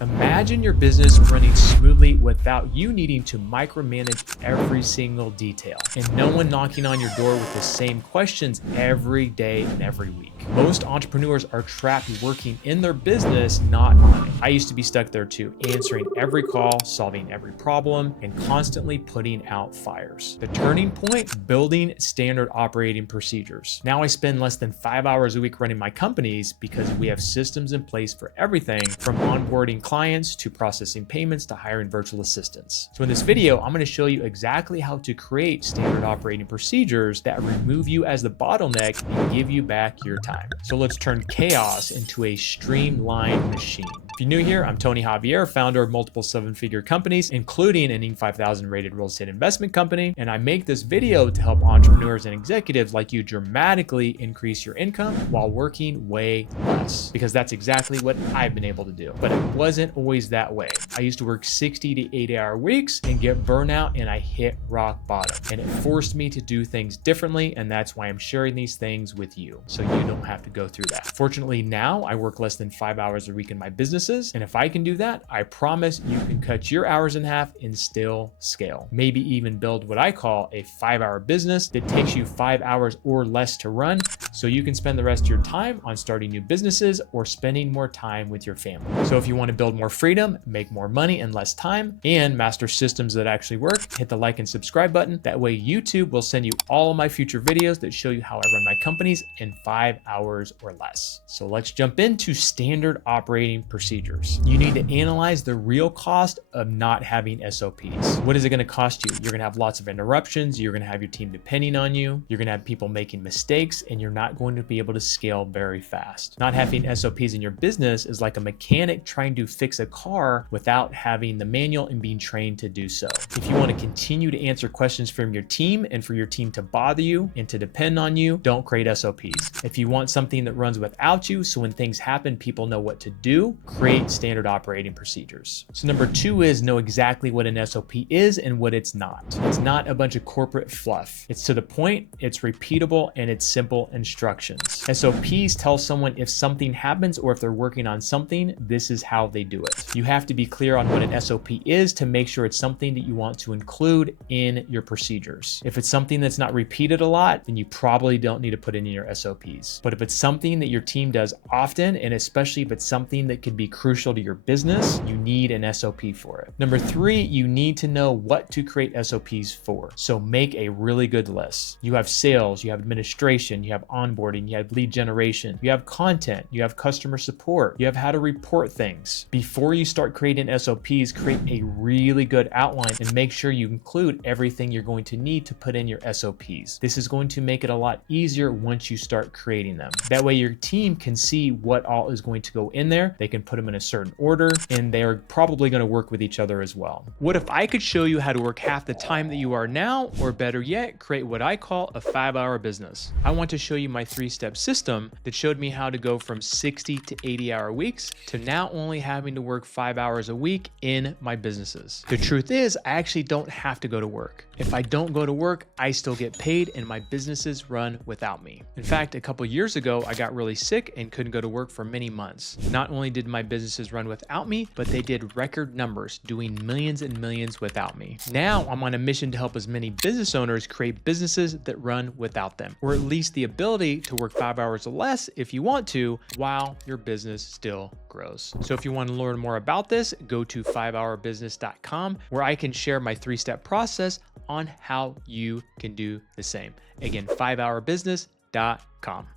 Imagine your business running smoothly without you needing to micromanage every single detail and no one knocking on your door with the same questions every day and every week. Most entrepreneurs are trapped working in their business, not on it. I used to be stuck there too, answering every call, solving every problem, and constantly putting out fires. The turning point, building standard operating procedures. Now I spend less than 5 hours a week running my companies because we have systems in place for everything from onboarding clients to processing payments to hiring virtual assistants. So in this video, I'm going to show you exactly how to create standard operating procedures that remove you as the bottleneck and give you back your time. So let's turn chaos into a streamlined machine. If you're new here, I'm Tony Javier, founder of multiple 7-figure companies, including an Inc. 5000 rated real estate investment company. And I make this video to help entrepreneurs and executives like you dramatically increase your income while working way less, because that's exactly what I've been able to do. But it wasn't always that way. I used to work 60 to 80-hour weeks and get burnout, and I hit rock bottom. And it forced me to do things differently, and that's why I'm sharing these things with you, so you don't have to go through that. Fortunately, now I work less than 5 hours a week in my businesses, and if I can do that, I promise you can cut your hours in half and still scale. Maybe even build what I call a 5-hour business that takes you 5 hours or less to run, so you can spend the rest of your time on starting new businesses or spending more time with your family. So if you want to build more freedom, make more money in less time, and master systems that actually work, hit the like and subscribe button. That way YouTube will send you all of my future videos that show you how I run my companies in 5 hours or less. So let's jump into standard operating procedures. You need to analyze the real cost of not having SOPs. What is it going to cost you? You're going to have lots of interruptions. You're going to have your team depending on you. You're going to have people making mistakes, and you're not going to be able to scale very fast. Not having SOPs in your business is like a mechanic trying to fix a car without having the manual and being trained to do so. If you want to continue to answer questions from your team and for your team to bother you and to depend on you, don't create SOPs. If you want something that runs without you, so when things happen, people know what to do, create standard operating procedures. So number 2 is know exactly what an SOP is and what it's not. It's not a bunch of corporate fluff. It's to the point, it's repeatable, and it's simple instructions. SOPs tell someone if something happens or if they're working on something, this is how they do it. You have to be clear on what an SOP is to make sure it's something that you want to include in your procedures. If it's something that's not repeated a lot, then you probably don't need to put it in your SOPs. But if it's something that your team does often, and especially if it's something that could be crucial to your business, you need an SOP for it. Number 3, you need to know what to create SOPs for. So make a really good list. You have sales, you have administration, you have onboarding, you have lead generation, you have content, you have customer support, you have how to report things. Before you start creating SOPs, create a really good outline and make sure you include everything you're going to need to put in your SOPs. This is going to make it a lot easier once you start creating them. That way your team can see what all is going to go in there. They can put them in a certain order, and they're probably going to work with each other as well. What if I could show you how to work half the time that you are now, or better yet, create what I call a 5-hour business? I want to show you my 3-step system that showed me how to go from 60 to 80-hour weeks to now only having to work 5 hours a week in my businesses. The truth is, I actually don't have to go to work. If I don't go to work, I still get paid and my businesses run without me. In fact, a couple years ago, I got really sick and couldn't go to work for many months. Not only did my businesses run without me, but they did record numbers, doing millions and millions without me. Now I'm on a mission to help as many business owners create businesses that run without them, or at least the ability to work 5 hours or less if you want to, while your business still grows. So if you want to learn more about this, go to 5hourbusiness.com, where I can share my 3-step process on how you can do the same. Again, 5hourbusiness.com.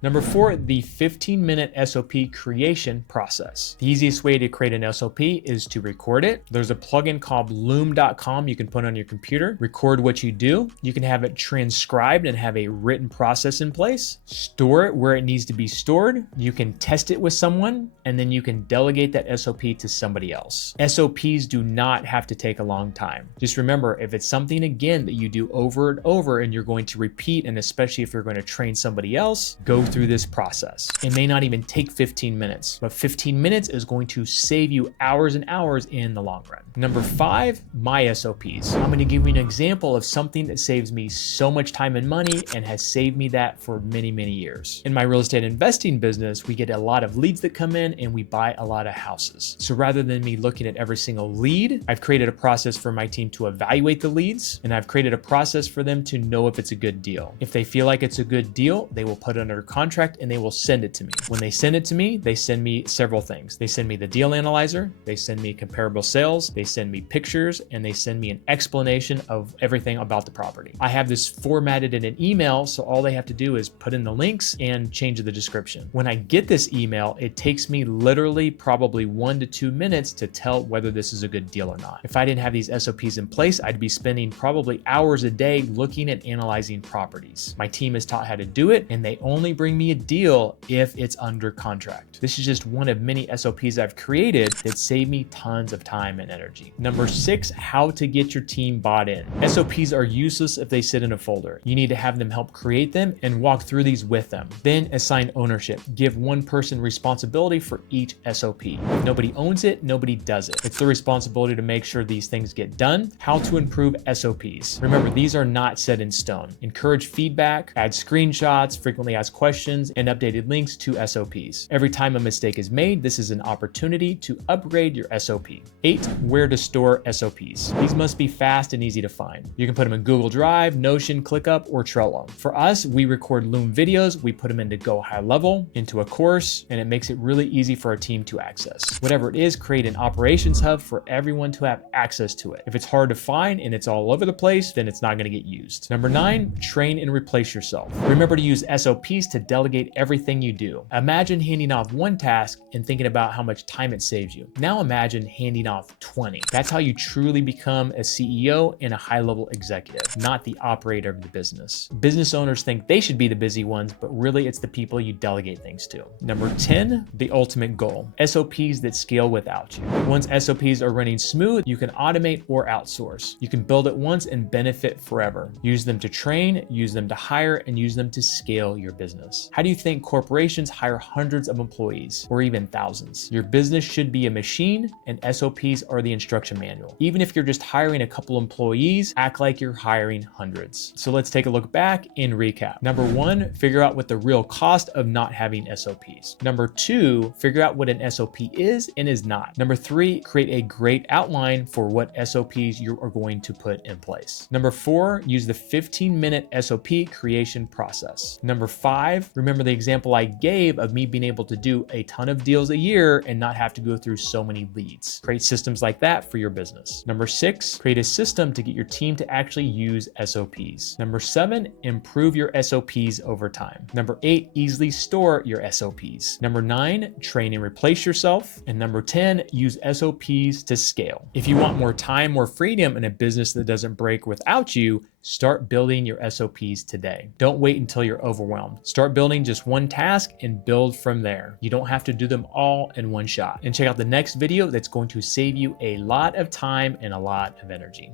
Number 4, the 15-minute SOP creation process. The easiest way to create an SOP is to record it. There's a plugin called loom.com you can put on your computer, record what you do. You can have it transcribed and have a written process in place, store it where it needs to be stored. You can test it with someone, and then you can delegate that SOP to somebody else. SOPs do not have to take a long time. Just remember, if it's something, again, that you do over and over and you're going to repeat, and especially if you're going to train somebody else, minutes. Go through this process. It may not even take 15 minutes, but 15 minutes is going to save you hours and hours in the long run. Number 5, my SOPs. I'm going to give you an example of something that saves me so much time and money and has saved me that for many, many years. In my real estate investing business, we get a lot of leads that come in and we buy a lot of houses. So rather than me looking at every single lead, I've created a process for my team to evaluate the leads, and I've created a process for them to know if it's a good deal. If they feel like it's a good deal, they will put it under contract and they will send it to me. When they send it to me, they send me several things. They send me the deal analyzer, they send me comparable sales, they send me pictures, and they send me an explanation of everything about the property. I have this formatted in an email, so all they have to do is put in the links and change the description. When I get this email, it takes me literally probably 1 to 2 minutes to tell whether this is a good deal or not. If I didn't have these SOPs in place, I'd be spending probably hours a day looking at analyzing properties. My team is taught how to do it, and they only bring me a deal if it's under contract. This is just one of many SOPs I've created that save me tons of time and energy. Number 6, how to get your team bought in. SOPs are useless if they sit in a folder. You need to have them help create them and walk through these with them. Then assign ownership. Give one person responsibility for each SOP. If nobody owns it, nobody does it. It's their responsibility to make sure these things get done. How to improve SOPs. Remember, these are not set in stone. Encourage feedback, add screenshots, frequently ask questions, and updated links to SOPs. Every time a mistake is made, this is an opportunity to upgrade your SOP. 8, where to store SOPs. These must be fast and easy to find. You can put them in Google Drive, Notion, ClickUp, or Trello. For us, we record Loom videos, we put them into Go High Level, into a course, and it makes it really easy for our team to access. Whatever it is, create an operations hub for everyone to have access to it. If it's hard to find and it's all over the place, then it's not going to get used. Number 9, train and replace yourself. Remember to use SOPs to delegate everything you do. Imagine handing off one task and thinking about how much time it saves you. Now imagine handing off 20. That's how you truly become a CEO and a high-level executive, not the operator of the business. Business owners think they should be the busy ones, but really it's the people you delegate things to. Number 10, the ultimate goal. SOPs that scale without you. Once SOPs are running smooth, you can automate or outsource. You can build it once and benefit forever. Use them to train, use them to hire, and use them to scale your business. How do you think corporations hire hundreds of employees or even thousands? Your business should be a machine, and SOPs are the instruction manual. Even if you're just hiring a couple employees, act like you're hiring hundreds. So let's take a look back and recap. Number 1, figure out what the real cost of not having SOPs. Number 2, figure out what an SOP is and is not. Number 3, create a great outline for what SOPs you are going to put in place. Number 4, use the 15-minute SOP creation process. Number 5, remember the example I gave of me being able to do a ton of deals a year and not have to go through so many leads. Create systems like that for your business. Number 6, create a system to get your team to actually use SOPs. Number 7, improve your SOPs over time. Number 8, easily store your SOPs. Number 9, train and replace yourself. And number 10, use SOPs to scale. If you want more time, more freedom in a business that doesn't break without you, start building your SOPs today. Don't wait until you're overwhelmed. Start building just one task and build from there. You don't have to do them all in one shot. And check out the next video that's going to save you a lot of time and a lot of energy.